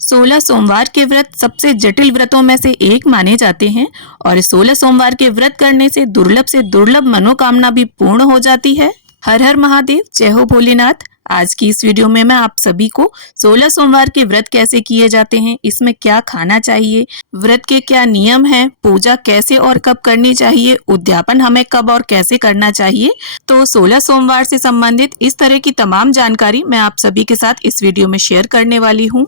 16 सोमवार के व्रत सबसे जटिल व्रतों में से एक माने जाते हैं और 16 सोमवार के व्रत करने से दुर्लभ मनोकामना भी पूर्ण हो जाती है। हर हर महादेव, जय हो भोलेनाथ। आज की इस वीडियो में मैं आप सभी को 16 सोमवार के व्रत कैसे किए जाते हैं, इसमें क्या खाना चाहिए, व्रत के क्या नियम हैं, पूजा कैसे और कब करनी चाहिए, उद्यापन हमें कब और कैसे करना चाहिए, तो 16 सोमवार से संबंधित इस तरह की तमाम जानकारी मैं आप सभी के साथ इस वीडियो में शेयर करने वाली हूँ।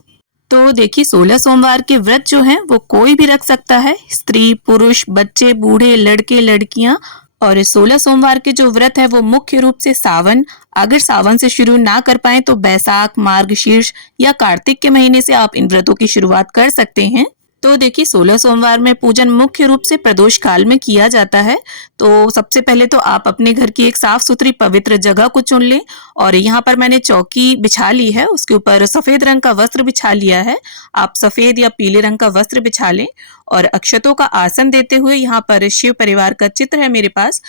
तो देखिए, 16 सोमवार के व्रत जो हैं वो कोई भी रख सकता है, स्त्री पुरुष, बच्चे, बूढ़े, लड़के लड़कियां। और 16 सोमवार के जो व्रत है वो मुख्य रूप से सावन, अगर सावन से शुरू ना कर पाए तो बैसाख, मार्गशीर्ष या कार्तिक के महीने से आप इन व्रतों की शुरुआत कर सकते हैं। तो देखिए, 16 सोमवार में पूजन मुख्य रूप से प्रदोष काल में किया जाता है। तो सबसे पहले तो आप अपने घर की एक साफ सुथरी पवित्र जगह को चुन लें और यहाँ पर मैंने चौकी बिछा ली है, उसके ऊपर सफेद रंग का वस्त्र बिछा लिया है। आप सफेद या पीले रंग का वस्त्र बिछा लें और अक्षतों का आसन देते हुए यहाँ पर शिव परिवार का चित्र है मेरे पास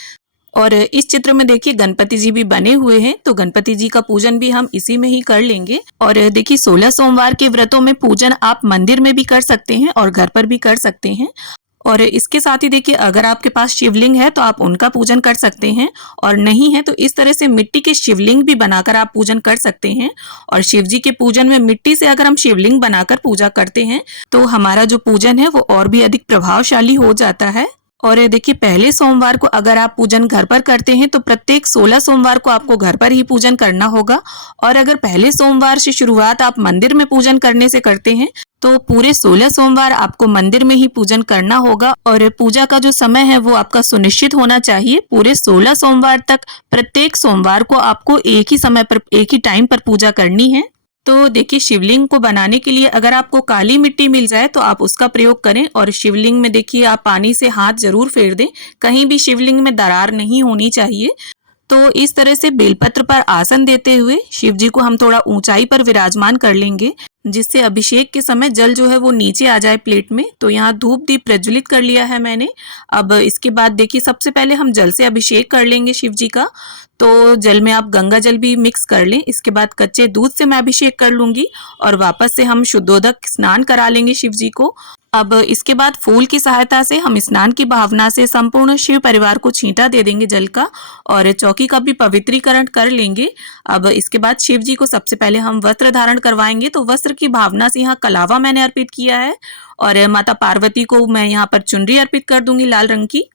और इस चित्र में देखिए गणपति जी भी बने हुए हैं, तो गणपति जी का पूजन भी हम इसी में ही कर लेंगे। और देखिए, 16 सोमवार के व्रतों में पूजन आप मंदिर में भी कर सकते हैं और घर पर भी कर सकते हैं। और इसके साथ ही देखिए, अगर आपके पास शिवलिंग है तो आप उनका पूजन कर सकते हैं और नहीं है तो इस तरह से मिट्टी के शिवलिंग भी बनाकर आप पूजन कर सकते हैं। और शिव जी के पूजन में मिट्टी से अगर हम शिवलिंग बनाकर पूजा करते हैं तो हमारा जो पूजन है वो और भी अधिक प्रभावशाली हो जाता है। और देखिए, पहले सोमवार को अगर आप पूजन घर पर करते हैं तो प्रत्येक 16 सोमवार को आपको घर पर ही पूजन करना होगा। और अगर पहले सोमवार से शुरुआत आप मंदिर में पूजन करने से करते हैं तो पूरे 16 सोमवार आपको मंदिर में ही पूजन करना होगा। और पूजा का जो समय है वो आपका सुनिश्चित होना चाहिए। पूरे 16 सोमवार तक प्रत्येक सोमवार को आपको एक ही समय पर, एक ही टाइम पर पूजा करनी है। तो देखिए, शिवलिंग को बनाने के लिए अगर आपको काली मिट्टी मिल जाए तो आप उसका प्रयोग करें और शिवलिंग में देखिए आप पानी से हाथ जरूर फेर दें, कहीं भी शिवलिंग में दरार नहीं होनी चाहिए। तो इस तरह से बेलपत्र पर आसन देते हुए शिव जी को हम थोड़ा ऊंचाई पर विराजमान कर लेंगे, जिससे अभिषेक के समय जल जो है वो नीचे आ जाए प्लेट में। तो यहाँ धूप दीप प्रज्वलित कर लिया है मैंने। अब इसके बाद देखिए, सबसे पहले हम जल से अभिषेक कर लेंगे शिव जी का। तो जल में आप गंगा जल भी मिक्स कर लें। इसके बाद कच्चे दूध से मैं अभिषेक कर लूंगी और वापस से हम शुद्धोदक स्नान करा लेंगे शिव जी को। अब इसके बाद फूल की सहायता से हम स्नान की भावना से संपूर्ण शिव परिवार को छींटा दे देंगे जल का और चौकी का भी पवित्रीकरण कर लेंगे। अब इसके बाद शिव जी को सबसे पहले हम वस्त्र धारण करवाएंगे। तो वस्त्र की भावना से यहाँ कलावा मैंने अर्पित किया है और माता पार्वती को मैं यहाँ पर चुनरी अर्पित कर दूंगी लाल रंग की।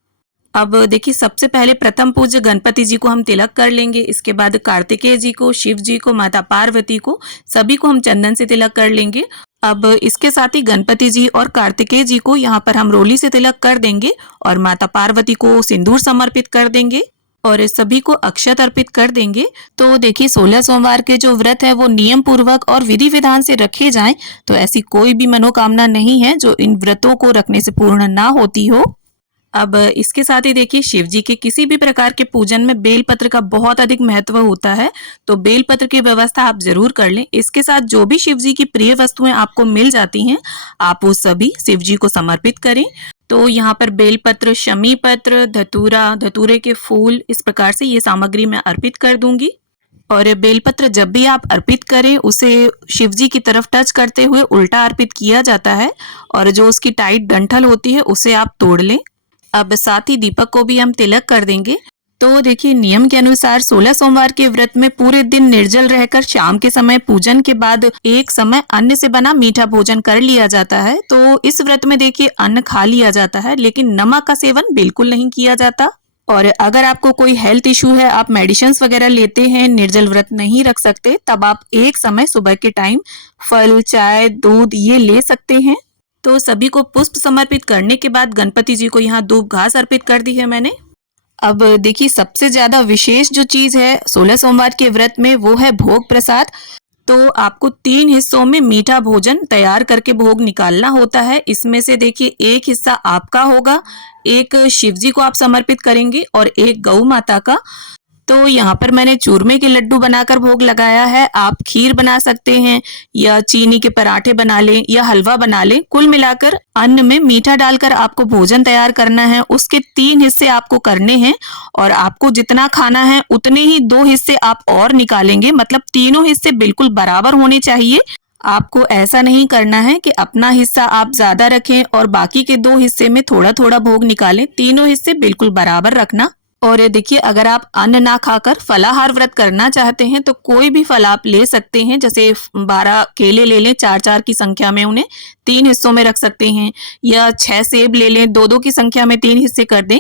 अब देखिए, सबसे पहले प्रथम पूज्य गणपति जी को हम तिलक कर लेंगे। इसके बाद कार्तिकेय जी को, शिव जी को, माता पार्वती को, सभी को हम चंदन से तिलक कर लेंगे। अब इसके साथ ही गणपति जी और कार्तिकेय जी को यहाँ पर हम रोली से तिलक कर देंगे और माता पार्वती को सिंदूर समर्पित कर देंगे और सभी को अक्षत अर्पित कर देंगे। तो देखिए, 16 सोमवार के जो व्रत है वो नियम पूर्वक और विधि विधान से रखे जाएं तो ऐसी कोई भी मनोकामना नहीं है जो इन व्रतों को रखने से पूर्ण ना होती हो। अब इसके साथ ही देखिए, शिव जी के किसी भी प्रकार के पूजन में बेलपत्र का बहुत अधिक महत्व होता है, तो बेलपत्र की व्यवस्था आप जरूर कर लें। इसके साथ जो भी शिव जी की प्रिय वस्तुएं आपको मिल जाती हैं आप वो सभी शिव जी को समर्पित करें। तो यहाँ पर बेलपत्र, शमी पत्र, धतूरा, धतूरे के फूल, इस प्रकार से ये सामग्री मैं अर्पित कर दूंगी। और बेलपत्र जब भी आप अर्पित करें उसे शिव जी की तरफ टच करते हुए उल्टा अर्पित किया जाता है और जो उसकी टाइट डंठल होती है उसे आप तोड़ लें। अब साथ ही दीपक को भी हम तिलक कर देंगे। तो देखिए, नियम के अनुसार 16 सोमवार के व्रत में पूरे दिन निर्जल रहकर शाम के समय पूजन के बाद एक समय अन्न से बना मीठा भोजन कर लिया जाता है। तो इस व्रत में देखिए अन्न खा लिया जाता है लेकिन नमक का सेवन बिल्कुल नहीं किया जाता। और अगर आपको कोई हेल्थ इशू है, आप मेडिसिन वगैरह लेते हैं, निर्जल व्रत नहीं रख सकते, तब आप एक समय सुबह के टाइम फल, चाय, दूध ये ले सकते हैं। तो सभी को पुष्प समर्पित करने के बाद गणपति जी को यहाँ दूब घास अर्पित कर दी है मैंने। अब देखिए, सबसे ज्यादा विशेष जो चीज है 16 सोमवार के व्रत में वो है भोग प्रसाद। तो आपको 3 हिस्सों में मीठा भोजन तैयार करके भोग निकालना होता है। इसमें से देखिए, एक हिस्सा आपका होगा, एक शिव जी को आप समर्पित करेंगे और एक गौ माता का। तो यहाँ पर मैंने चूरमे के लड्डू बनाकर भोग लगाया है। आप खीर बना सकते हैं या चीनी के पराठे बना लें या हलवा बना लें। कुल मिलाकर अन्न में मीठा डालकर आपको भोजन तैयार करना है। उसके 3 हिस्से आपको करने हैं और आपको जितना खाना है उतने ही 2 हिस्से आप और निकालेंगे, मतलब तीनों हिस्से बिल्कुल बराबर होने चाहिए। आपको ऐसा नहीं करना है कि अपना हिस्सा आप ज़्यादा रखें और बाकी के 2 हिस्से में थोड़ा-थोड़ा भोग निकालें। तीनों हिस्से बिल्कुल बराबर रखना। और देखिए, अगर आप अन्न ना खाकर फलाहार व्रत करना चाहते हैं तो कोई भी फल आप ले सकते हैं। जैसे 12 केले ले लें 4-4 की संख्या में, उन्हें 3 हिस्सों में रख सकते हैं, या 6 सेब ले लें 2-2 की संख्या में 3 हिस्से कर दें।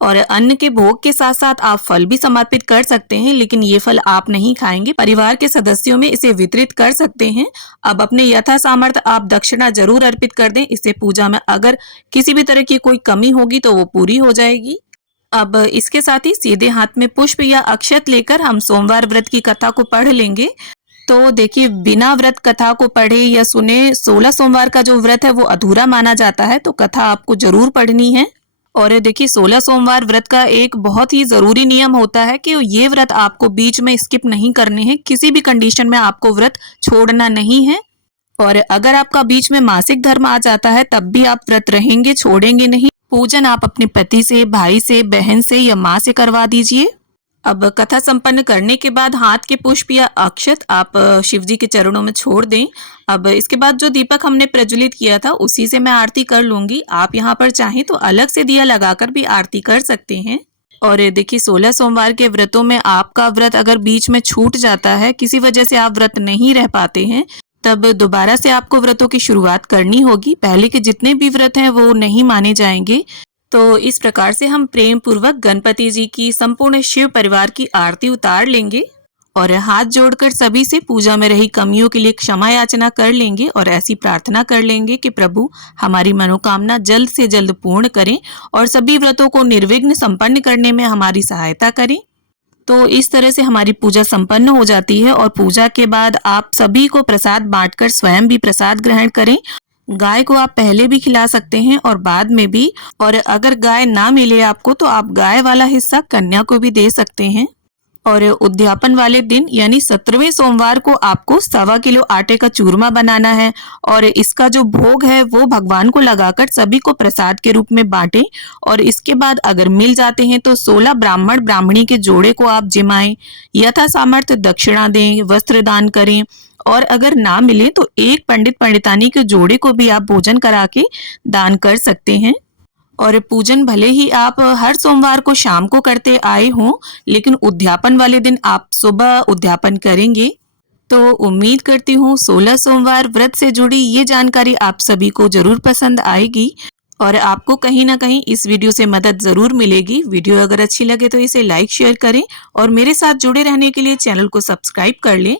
और अन्न के भोग के साथ साथ आप फल भी समर्पित कर सकते हैं, लेकिन ये फल आप नहीं खाएंगे, परिवार के सदस्यों में इसे वितरित कर सकते हैं। अब अपने यथा सामर्थ्य आप दक्षिणा जरूर अर्पित कर दें। इससे पूजा में अगर किसी भी तरह की कोई कमी होगी तो वो पूरी हो जाएगी। अब इसके साथ ही सीधे हाथ में पुष्प या अक्षत लेकर हम सोमवार व्रत की कथा को पढ़ लेंगे। तो देखिए, बिना व्रत कथा को पढ़े या सुने 16 सोमवार का जो व्रत है वो अधूरा माना जाता है, तो कथा आपको जरूर पढ़नी है। और देखिए, 16 सोमवार व्रत का एक बहुत ही जरूरी नियम होता है कि ये व्रत आपको बीच में स्किप नहीं करने हैं। किसी भी कंडीशन में आपको व्रत छोड़ना नहीं है। और अगर आपका बीच में मासिक धर्म आ जाता है तब भी आप व्रत रहेंगे, छोड़ेंगे नहीं। पूजन आप अपने पति से, भाई से, बहन से या माँ से करवा दीजिए। अब कथा संपन्न करने के बाद हाथ के पुष्प या अक्षत आप शिव जी के चरणों में छोड़ दें। अब इसके बाद जो दीपक हमने प्रज्वलित किया था उसी से मैं आरती कर लूंगी। आप यहाँ पर चाहें तो अलग से दिया लगाकर भी आरती कर सकते हैं। और देखिए, 16 सोमवार के व्रतों में आपका व्रत अगर बीच में छूट जाता है, किसी वजह से आप व्रत नहीं रह पाते हैं, तब दोबारा से आपको व्रतों की शुरुआत करनी होगी। पहले के जितने भी व्रत हैं वो नहीं माने जाएंगे। तो इस प्रकार से हम प्रेम पूर्वक गणपति जी की, संपूर्ण शिव परिवार की आरती उतार लेंगे और हाथ जोड़कर सभी से पूजा में रही कमियों के लिए क्षमा याचना कर लेंगे और ऐसी प्रार्थना कर लेंगे कि प्रभु हमारी मनोकामना जल्द से जल्द पूर्ण करें और सभी व्रतों को निर्विघ्न संपन्न करने में हमारी सहायता करें। तो इस तरह से हमारी पूजा संपन्न हो जाती है। और पूजा के बाद आप सभी को प्रसाद बांटकर स्वयं भी प्रसाद ग्रहण करें। गाय को आप पहले भी खिला सकते हैं और बाद में भी। और अगर गाय ना मिले आपको तो आप गाय वाला हिस्सा कन्या को भी दे सकते हैं। और उद्यापन वाले दिन यानी 17वें सोमवार को आपको 1.25 किलो आटे का चूरमा बनाना है और इसका जो भोग है वो भगवान को लगाकर सभी को प्रसाद के रूप में बांटें। और इसके बाद अगर मिल जाते हैं तो 16 ब्राह्मण ब्राह्मणी के जोड़े को आप जिमाएं, यथा सामर्थ्य दक्षिणा दें, वस्त्र दान करें। और अगर ना मिले तो एक पंडित पंडितानी के जोड़े को भी आप भोजन करा के दान कर सकते हैं। और पूजन भले ही आप हर सोमवार को शाम को करते आए हों, लेकिन उद्यापन वाले दिन आप सुबह उद्यापन करेंगे। तो उम्मीद करती हूँ 16 सोमवार व्रत से जुड़ी ये जानकारी आप सभी को जरूर पसंद आएगी और आपको कहीं ना कहीं इस वीडियो से मदद जरूर मिलेगी। वीडियो अगर अच्छी लगे तो इसे लाइक शेयर करें और मेरे साथ जुड़े रहने के लिए चैनल को सब्सक्राइब कर लें।